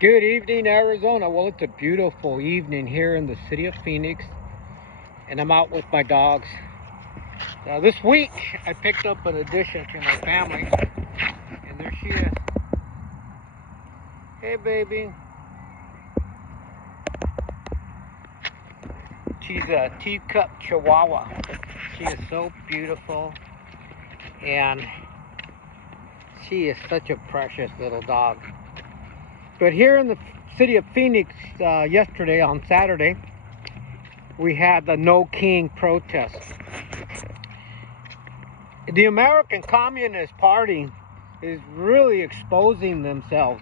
Good evening, Arizona. Well, it's a beautiful evening here in the city of Phoenix, and I'm out with my dogs. This week, I picked up an addition to my family, and there she is. Hey, baby. She's a teacup Chihuahua. She is so beautiful, and she is such a precious little dog. But here in the city of Phoenix, yesterday on Saturday, we had the No King protest. The American Communist Party is really exposing themselves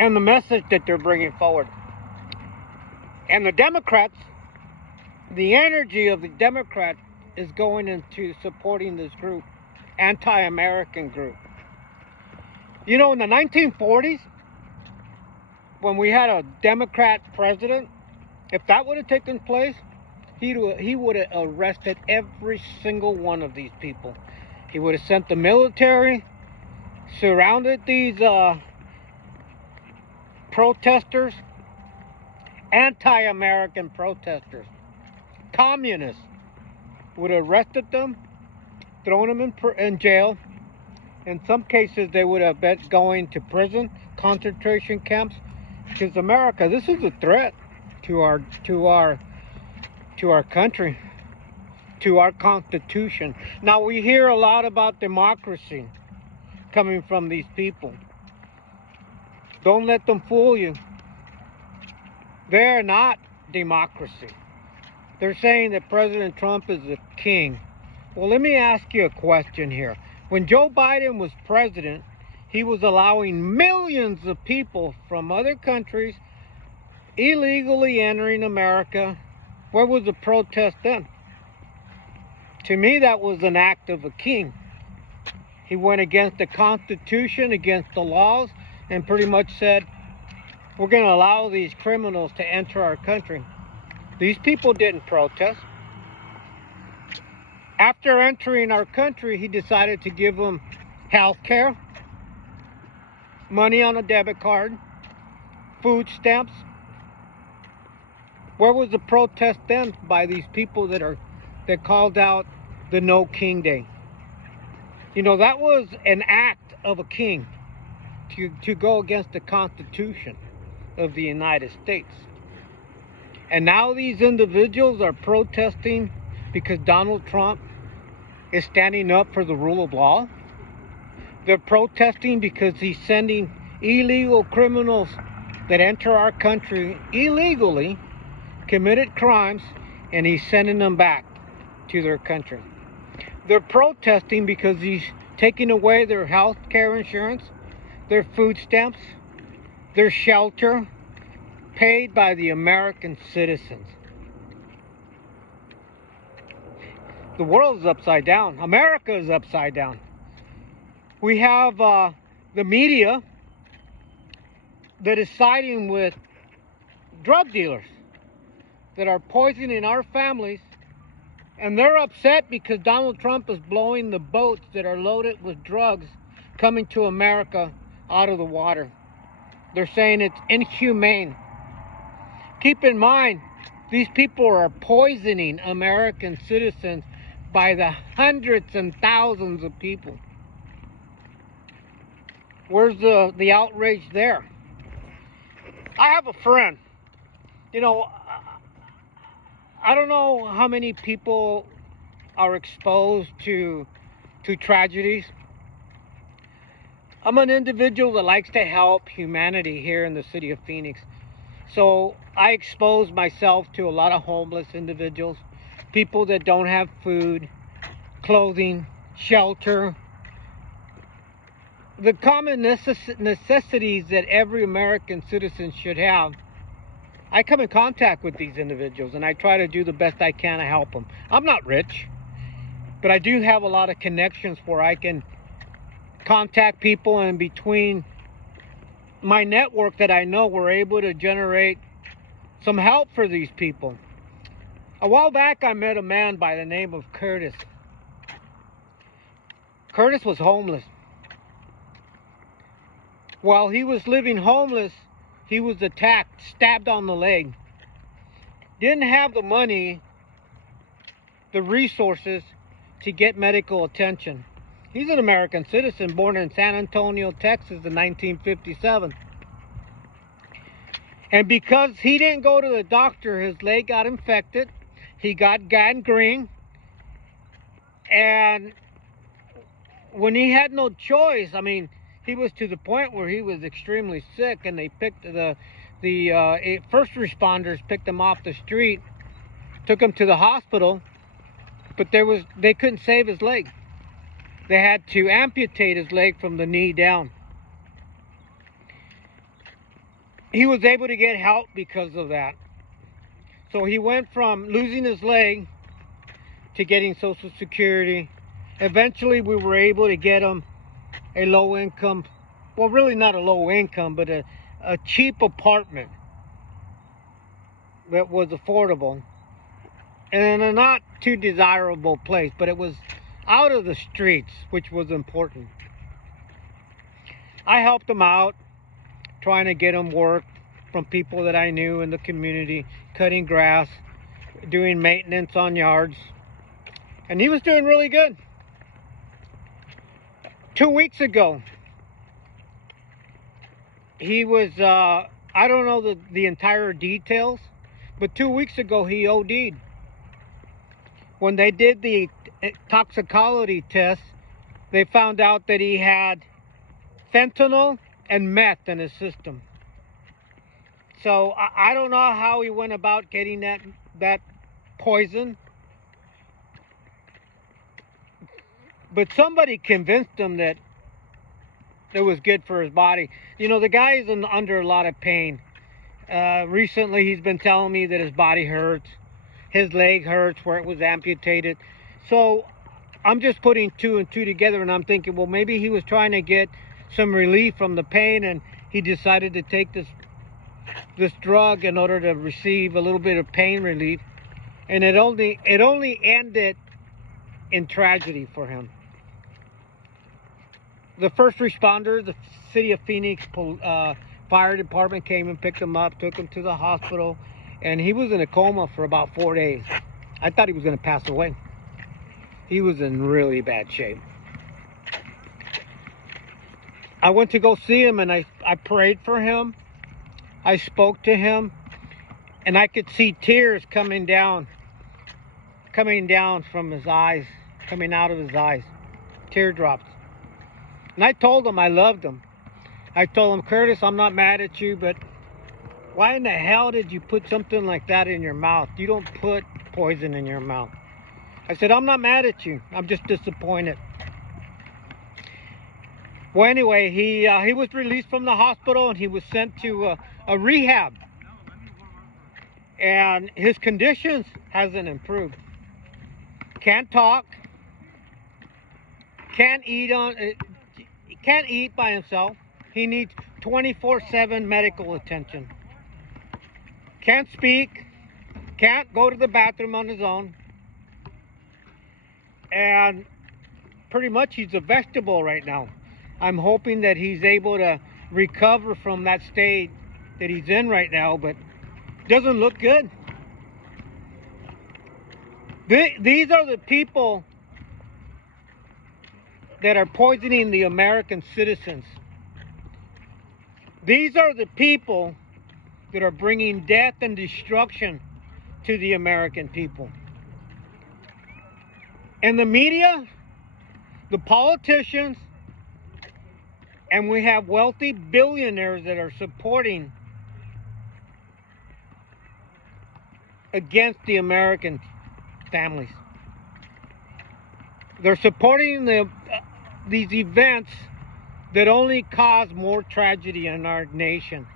and the message that they're bringing forward. And the Democrats, the energy of the Democrats is going into supporting this group, anti-American group. You know, in the 1940s, when we had a Democrat president, if that would have taken place, he would have arrested every single one of these people. He would have sent the military, surrounded these protesters, anti-American protesters, communists, would have arrested them, thrown them in jail. In some cases, they would have been going to prison, concentration camps, because America, this is a threat to our country, to our Constitution. Now, we hear a lot about democracy coming from these people. Don't let them fool you. They're not democracy. They're saying that President Trump is a king. Well, let me ask you a question here. When Joe Biden was president, he was allowing millions of people from other countries illegally entering America. Where was the protest then? To me, that was an act of a king. He went against the Constitution, against the laws, and pretty much said, we're going to allow these criminals to enter our country. These people didn't protest. After entering our country, he decided to give them health care, money on a debit card, food stamps. Where was the protest then by these people that called out the No King Day? You know, that was an act of a king to go against the Constitution of the United States. And now these individuals are protesting because Donald Trump is standing up for the rule of law. They're protesting because he's sending illegal criminals that enter our country illegally, committed crimes, and he's sending them back to their country. They're protesting because he's taking away their health care insurance, their food stamps, their shelter, paid by the American citizens. The world is upside down. America is upside down. We have the media that is siding with drug dealers that are poisoning our families, and they're upset because Donald Trump is blowing the boats that are loaded with drugs coming to America out of the water. They're saying it's inhumane. Keep in mind, these people are poisoning American citizens by the hundreds and thousands of people. Where's the outrage there? I have a friend. You know, I don't know how many people are exposed to tragedies. I'm an individual that likes to help humanity here in the city of Phoenix. So I expose myself to a lot of homeless individuals, people that don't have food, clothing, shelter, the common necessities that every American citizen should have. I come in contact with these individuals and I try to do the best I can to help them. I'm not rich, but I do have a lot of connections where I can contact people, and between my network that I know, we're able to generate some help for these people. A while back, I met a man by the name of Curtis. Curtis was homeless. While he was living homeless, he was attacked, stabbed on the leg. Didn't have the money, the resources to get medical attention. He's an American citizen born in San Antonio, Texas in 1957. And because he didn't go to the doctor, his leg got infected. He got gangrene. And when he had no choice, I mean, he was to the point where he was extremely sick, and they picked the first responders picked him off the street, took him to the hospital, but they couldn't save his leg. They had to amputate his leg from the knee down. He was able to get help because of that. So he went from losing his leg to getting Social Security. Eventually we were able to get him a low income, well, really not a low income, but a cheap apartment that was affordable and in a not too desirable place, but it was out of the streets, which was important. I helped him out, trying to get him work from people that I knew in the community, cutting grass, doing maintenance on yards, and he was doing really good. 2 weeks ago, he was, I don't know the entire details, but 2 weeks ago he OD'd. When they did the toxicology test, they found out that he had fentanyl and meth in his system. So I don't know how he went about getting that poison, but somebody convinced him that it was good for his body. You know, the guy is under a lot of pain. Recently he's been telling me that his body hurts, his leg hurts where it was amputated. So I'm just putting two and two together, and I'm thinking, well, maybe he was trying to get some relief from the pain, and he decided to take this drug in order to receive a little bit of pain relief, and it only ended in tragedy for him. The first responder, the city of Phoenix fire department, came and picked him up, took him to the hospital, and he was in a coma for about 4 days. I thought he was going to pass away. He was in really bad shape. I went to go see him, and I prayed for him. I spoke to him, and I could see tears coming down from his eyes, coming out of his eyes, teardrops. And I told him I loved him. I told him, Curtis, I'm not mad at you, but why in the hell did you put something like that in your mouth? You don't put poison in your mouth. I said, I'm not mad at you. I'm just disappointed. Well, anyway, he was released from the hospital, and he was sent to a rehab. And his conditions hasn't improved. Can't talk. Can't eat by himself. He needs 24/7 medical attention. Can't speak. Can't go to the bathroom on his own. And pretty much he's a vegetable right now. I'm hoping that he's able to recover from that state that he's in right now, but doesn't look good. These are the people that are poisoning the American citizens. These are the people that are bringing death and destruction to the American people. And the media, the politicians, and we have wealthy billionaires that are supporting against the American families. They're supporting these events that only cause more tragedy in our nation.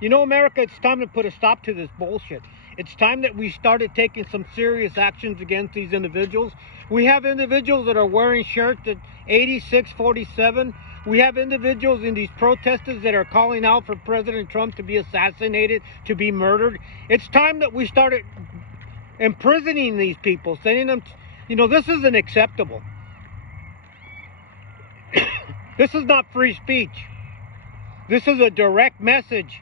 You know, America, it's time to put a stop to this bullshit. It's time that we started taking some serious actions against these individuals. We have individuals that are wearing shirts at 8647. We have individuals in these protesters that are calling out for President Trump to be assassinated, to be murdered. It's time that we started imprisoning these people, sending them, you know, this isn't acceptable. This is not free speech. This is a direct message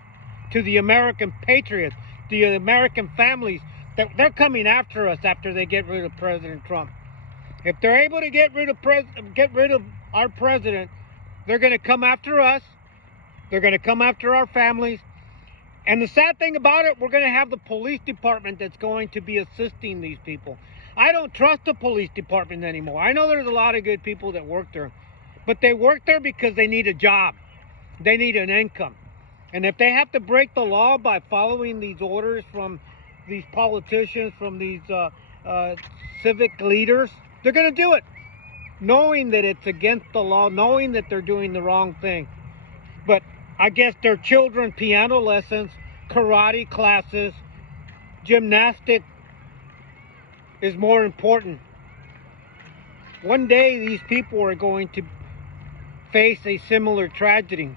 to the American patriots, the American families, that they're coming after us after they get rid of President Trump. If they're able to get rid of our president, they're going to come after us. They're going to come after our families. And the sad thing about it, we're going to have the police department that's going to be assisting these people. I don't trust the police department anymore. I know there's a lot of good people that work there, but they work there because they need a job. They need an income. And if they have to break the law by following these orders from these politicians, from these civic leaders, they're going to do it, knowing that it's against the law, knowing that they're doing the wrong thing. But I guess their children, piano lessons, karate classes, gymnastics is more important. One day these people are going to face a similar tragedy,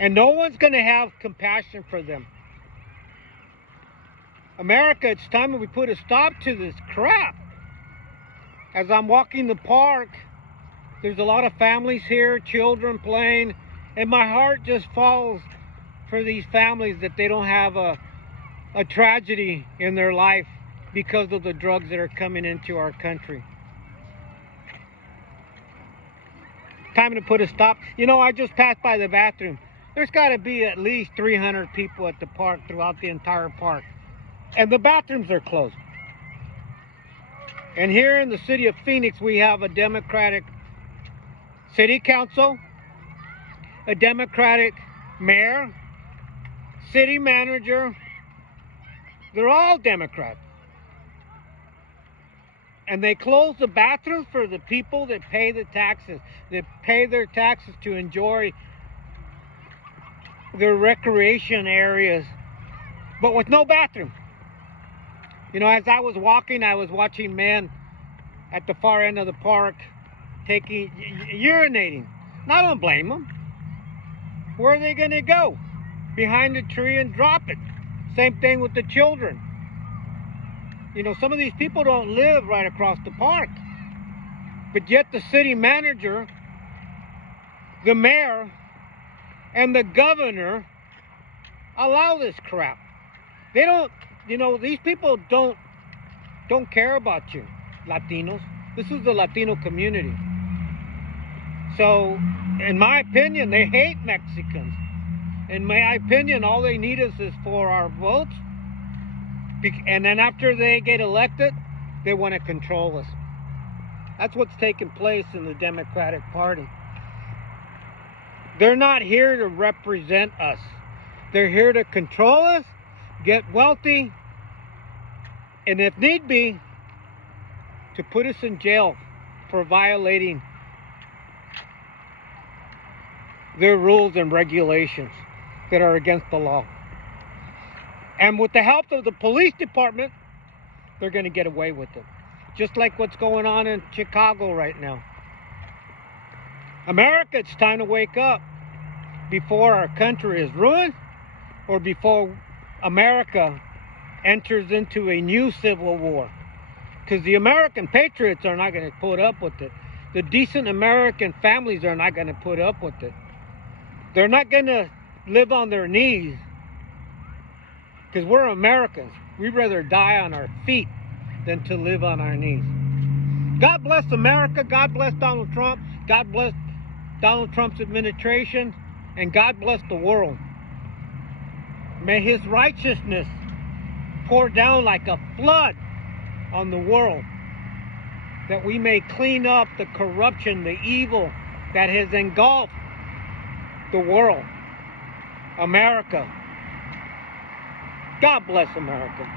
and no one's going to have compassion for them. America, it's time that we put a stop to this crap. As I'm walking the park, there's a lot of families here, children playing, and my heart just falls for these families that they don't have a tragedy in their life because of the drugs that are coming into our country. Time to put a stop. You know, I just passed by the bathroom. There's got to be at least 300 people at the park throughout the entire park. And the bathrooms are closed. And here in the city of Phoenix, we have a Democratic city council, a Democratic mayor, city manager. They're all Democrats. And they close the bathrooms for the people that pay the taxes, that pay their taxes to enjoy their recreation areas, but with no bathroom. You know, as I was walking, I was watching men at the far end of the park urinating. And I don't blame them. Where are they going to go? Behind a tree and drop it. Same thing with the children. You know, some of these people don't live right across the park. But yet the city manager, the mayor, and the governor allow this crap. They don't, you know, these people don't care about you, Latinos. This is the Latino community. So, in my opinion, they hate Mexicans. In my opinion, all they need is for our votes. And then after they get elected, they want to control us. That's what's taking place in the Democratic Party. They're not here to represent us. They're here to control us, get wealthy, and if need be, to put us in jail for violating their rules and regulations that are against the law. And with the help of the police department, they're going to get away with it. Just like what's going on in Chicago right now. America, it's time to wake up before our country is ruined, or before America enters into a new civil war. Because the American patriots are not going to put up with it. The decent American families are not going to put up with it. They're not going to live on their knees. Because we're Americans. We'd rather die on our feet than to live on our knees. God bless America. God bless Donald Trump. God bless Donald Trump's administration. And God bless the world. May his righteousness pour down like a flood on the world, that we may clean up the corruption, the evil that has engulfed the world. America. God bless America.